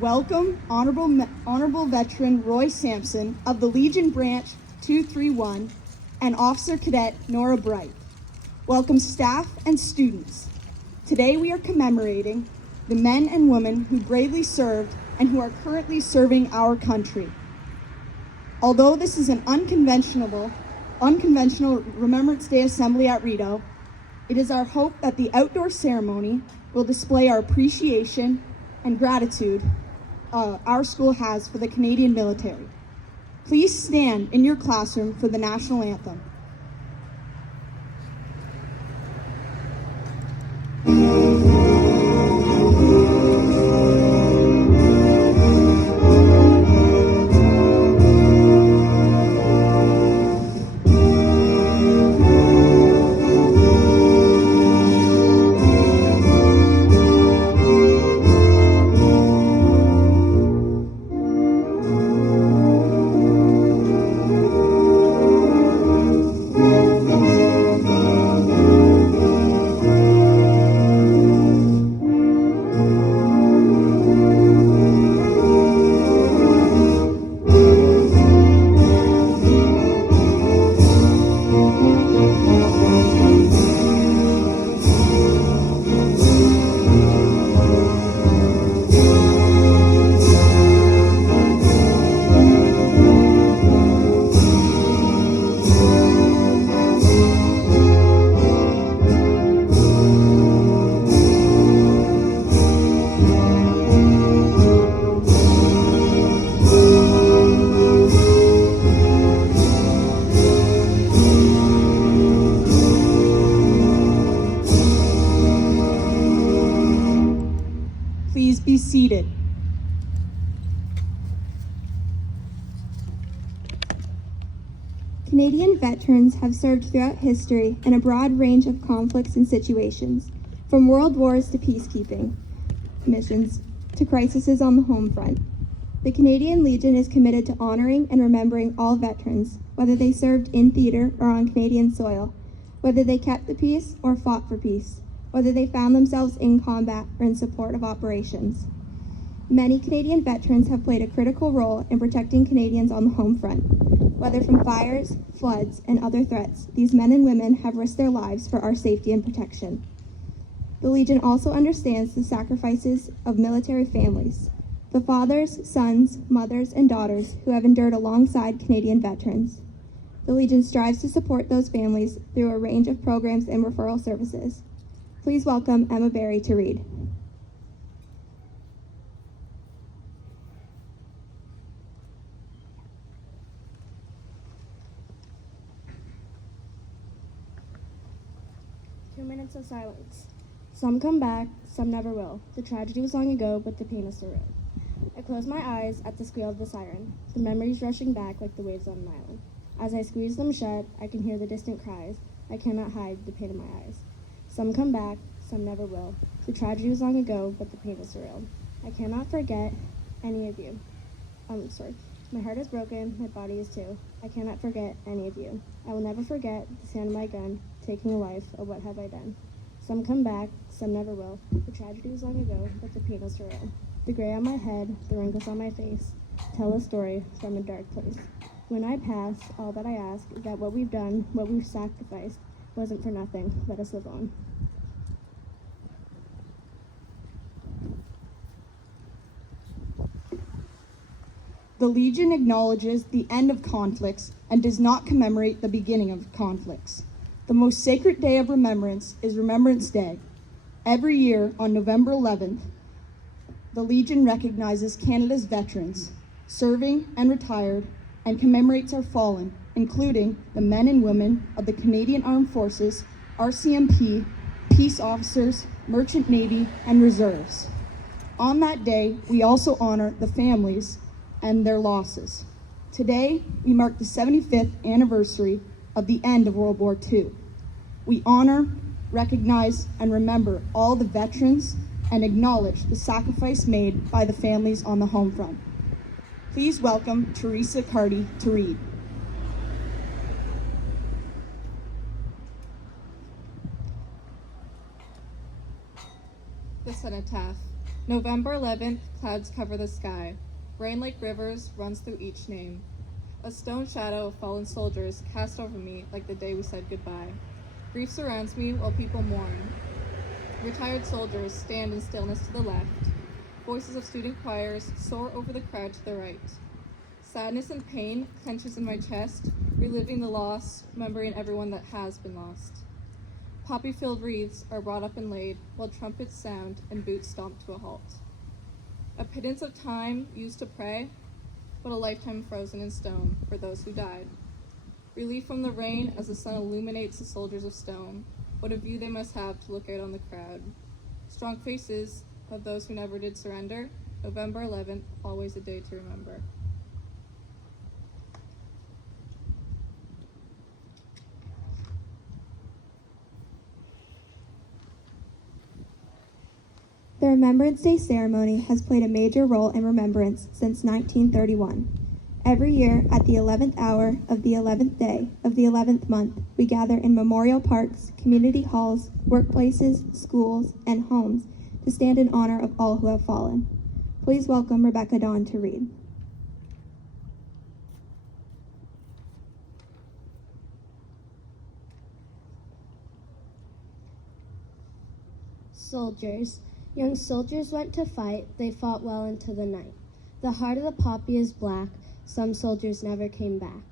Welcome Honorable Veteran Roy Sampson of the Legion Branch 231 and Officer Cadet Nora Bright. Welcome staff and students. Today we are commemorating the men and women who bravely served and who are currently serving our country. Although this is an unconventional Remembrance Day assembly at Rideau, it is our hope that the outdoor ceremony will display our appreciation and gratitude our school has for the Canadian military. Please stand in your classroom for the national anthem. Please be seated. Canadian veterans have served throughout history in a broad range of conflicts and situations, from world wars to peacekeeping missions to crises on the home front. The Canadian Legion is committed to honoring and remembering all veterans, whether they served in theater or on Canadian soil, whether they kept the peace or fought for peace, whether they found themselves in combat or in support of operations. Many Canadian veterans have played a critical role in protecting Canadians on the home front. Whether from fires, floods, and other threats, these men and women have risked their lives for our safety and protection. The Legion also understands the sacrifices of military families, the fathers, sons, mothers, and daughters who have endured alongside Canadian veterans. The Legion strives to support those families through a range of programs and referral services. Please welcome Emma Berry to read. Minutes of silence. Some come back, some never will. The tragedy was long ago, but the pain is surreal. I close my eyes at the squeal of the siren, the memories rushing back like the waves on an island. As I squeeze them shut, I can hear the distant cries. I cannot hide the pain in my eyes. Some come back, some never will. The tragedy was long ago, but the pain is surreal. I cannot forget any of you. My heart is broken, my body is too. I cannot forget any of you. I will never forget the sound of my gun, taking a life, or what have I done. Some come back, some never will. The tragedy was long ago, but the pain is surreal. The gray on my head, the wrinkles on my face, tell a story from a dark place. When I pass, all that I ask is that what we've done, what we've sacrificed, wasn't for nothing. Let us live on. The Legion acknowledges the end of conflicts and does not commemorate the beginning of conflicts. The most sacred day of remembrance is Remembrance Day. Every year on November 11th, the Legion recognizes Canada's veterans, serving and retired, and commemorates our fallen, including the men and women of the Canadian Armed Forces, RCMP, peace officers, Merchant Navy, and reserves. On that day, we also honor the families and their losses. Today, we mark the 75th anniversary of the end of World War II. We honor, recognize, and remember all the veterans and acknowledge the sacrifice made by the families on the home front. Please welcome Teresa Carty to read. The cenotaph. November 11th, clouds cover the sky. Rain like rivers runs through each name. A stone shadow of fallen soldiers cast over me like the day we said goodbye. Grief surrounds me while people mourn. Retired soldiers stand in stillness to the left. Voices of student choirs soar over the crowd to the right. Sadness and pain clenches in my chest, reliving the loss, remembering everyone that has been lost. Poppy-filled wreaths are brought up and laid, while trumpets sound and boots stomp to a halt. A pittance of time used to pray, but a lifetime frozen in stone for those who died. Relief from the rain as the sun illuminates the soldiers of stone. What a view they must have to look out on the crowd. Strong faces of those who never did surrender. November 11th, always a day to remember. The Remembrance Day ceremony has played a major role in remembrance since 1931. Every year, at the 11th hour of the 11th day of the 11th month, we gather in memorial parks, community halls, workplaces, schools, and homes to stand in honor of all who have fallen. Please welcome Rebecca Dawn to read. Soldiers. Young soldiers went to fight, they fought well into the night. The heart of the poppy is black, some soldiers never came back.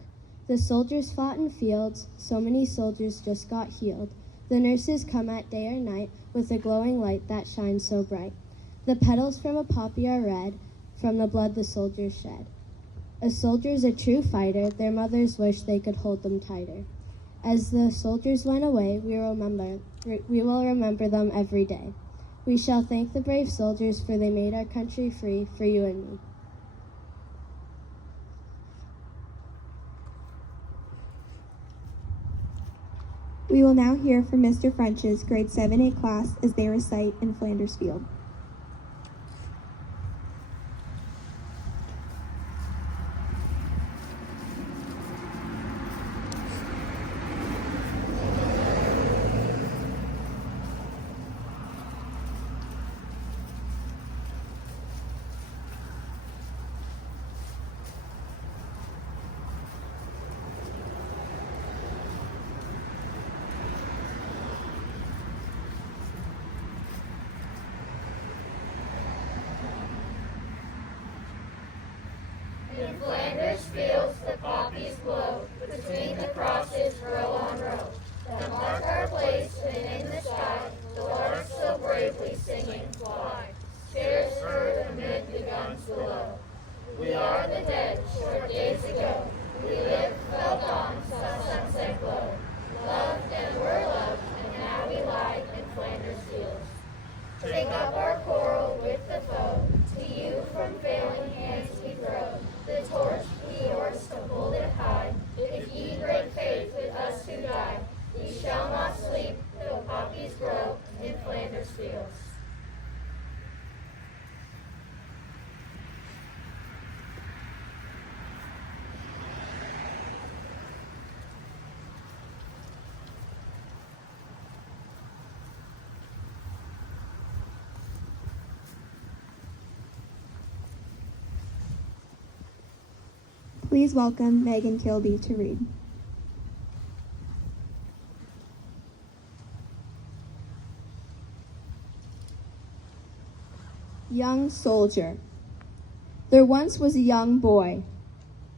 The soldiers fought in fields, so many soldiers just got healed. The nurses come at day or night with a glowing light that shines so bright. The petals from a poppy are red, from the blood the soldiers shed. A soldier's a true fighter, their mothers wish they could hold them tighter. As the soldiers went away, we will remember them every day. We shall thank the brave soldiers, for they made our country free for you and me. We will now hear from Mr. French's grade 7A class as they recite in Flanders Field. In Flanders fields the poppies blow, between the crosses row on row, that mark our place, and in the sky the larks so bravely singing fly. Cheers heard amid the guns below. We are the dead, short days ago. We lived, felt on, saw sunset glow. Loved and were loved, and now we lie in Flanders fields. Take up our quarrel with the foe, to you from failing hands we throw. The torch be yours to hold it high. If ye break faith with us who die, ye shall not sleep, though poppies grow in Flanders fields. Please welcome Megan Kilby to read. Young soldier. There once was a young boy.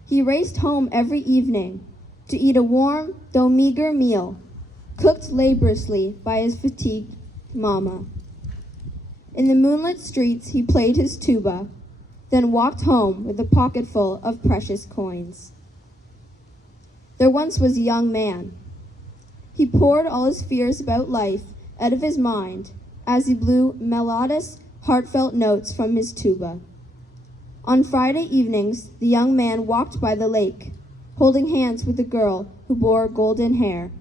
He raced home every evening to eat a warm, though meager meal, cooked laboriously by his fatigued mama. In the moonlit streets he played his tuba, then walked home with a pocketful of precious coins. There once was a young man. He poured all his fears about life out of his mind as he blew melodious, heartfelt notes from his tuba. On Friday evenings, the young man walked by the lake, holding hands with a girl who bore golden hair.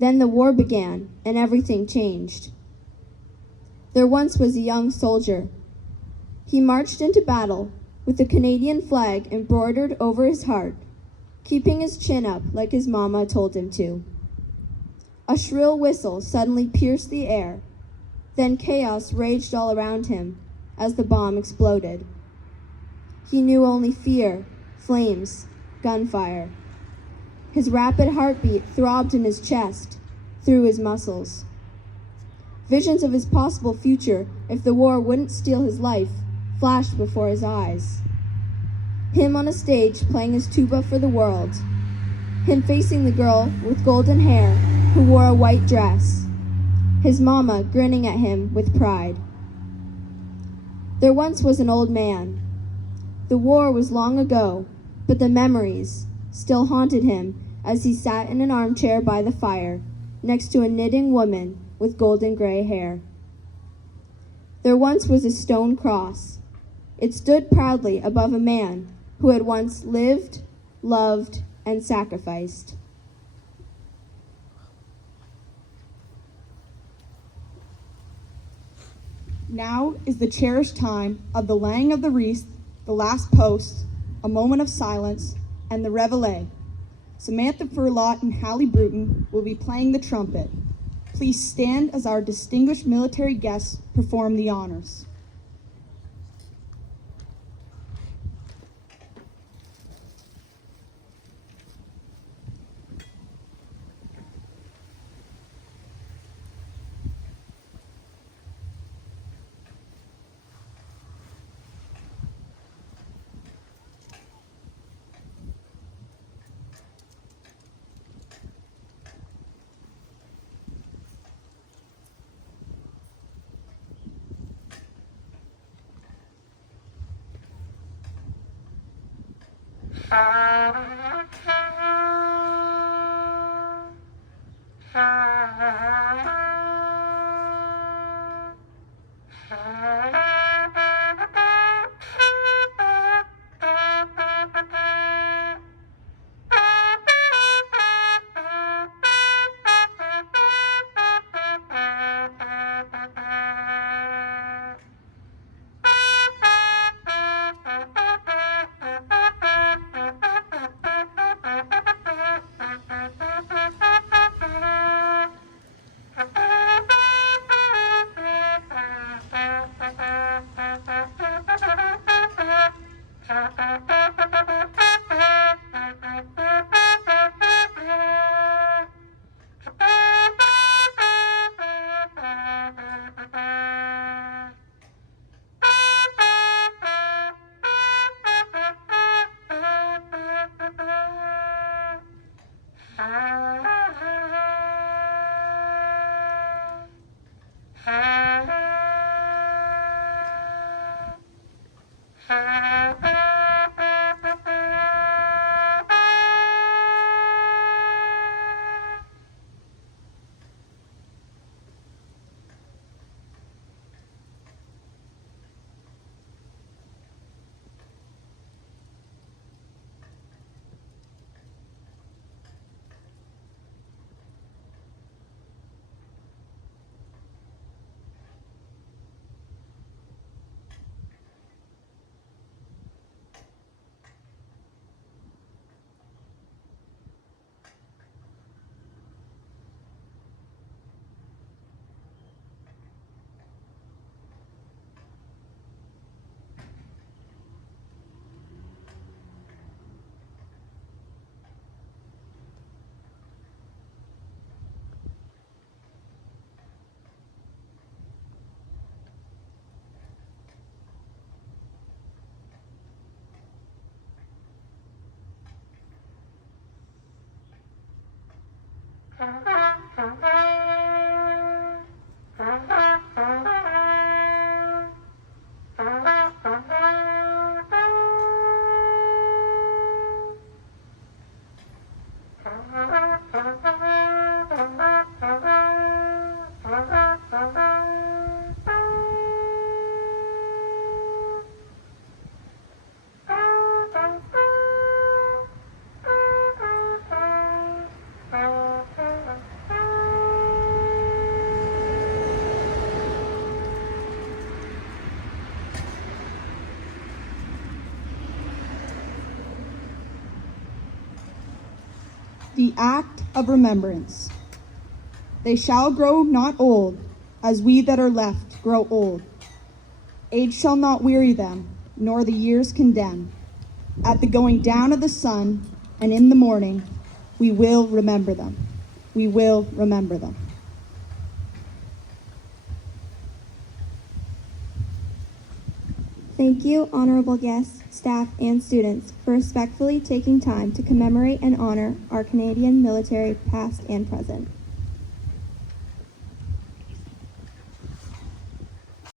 Then the war began, and everything changed. There once was a young soldier. He marched into battle with the Canadian flag embroidered over his heart, keeping his chin up like his mama told him to. A shrill whistle suddenly pierced the air. Then chaos raged all around him as the bomb exploded. He knew only fear, flames, gunfire. His rapid heartbeat throbbed in his chest, through his muscles. Visions of his possible future if the war wouldn't steal his life flashed before his eyes. Him on a stage playing his tuba for the world. Him facing the girl with golden hair who wore a white dress. His mama grinning at him with pride. There once was an old man. The war was long ago, but the memories still haunted him as he sat in an armchair by the fire next to a knitting woman with golden gray hair. There once was a stone cross. It stood proudly above a man who had once lived, loved, and sacrificed. Now is the cherished time of the laying of the wreath, the last post, a moment of silence, and the reveille. Samantha Furlot and Hallie Bruton will be playing the trumpet. Please stand as our distinguished military guests perform the honors. The act of remembrance. They shall grow not old, as we that are left grow old. Age shall not weary them, nor the years condemn. At the going down of the sun and in the morning, we will remember them. We will remember them. Thank you, honorable guests, staff, and students, for respectfully taking time to commemorate and honor our Canadian military past and present.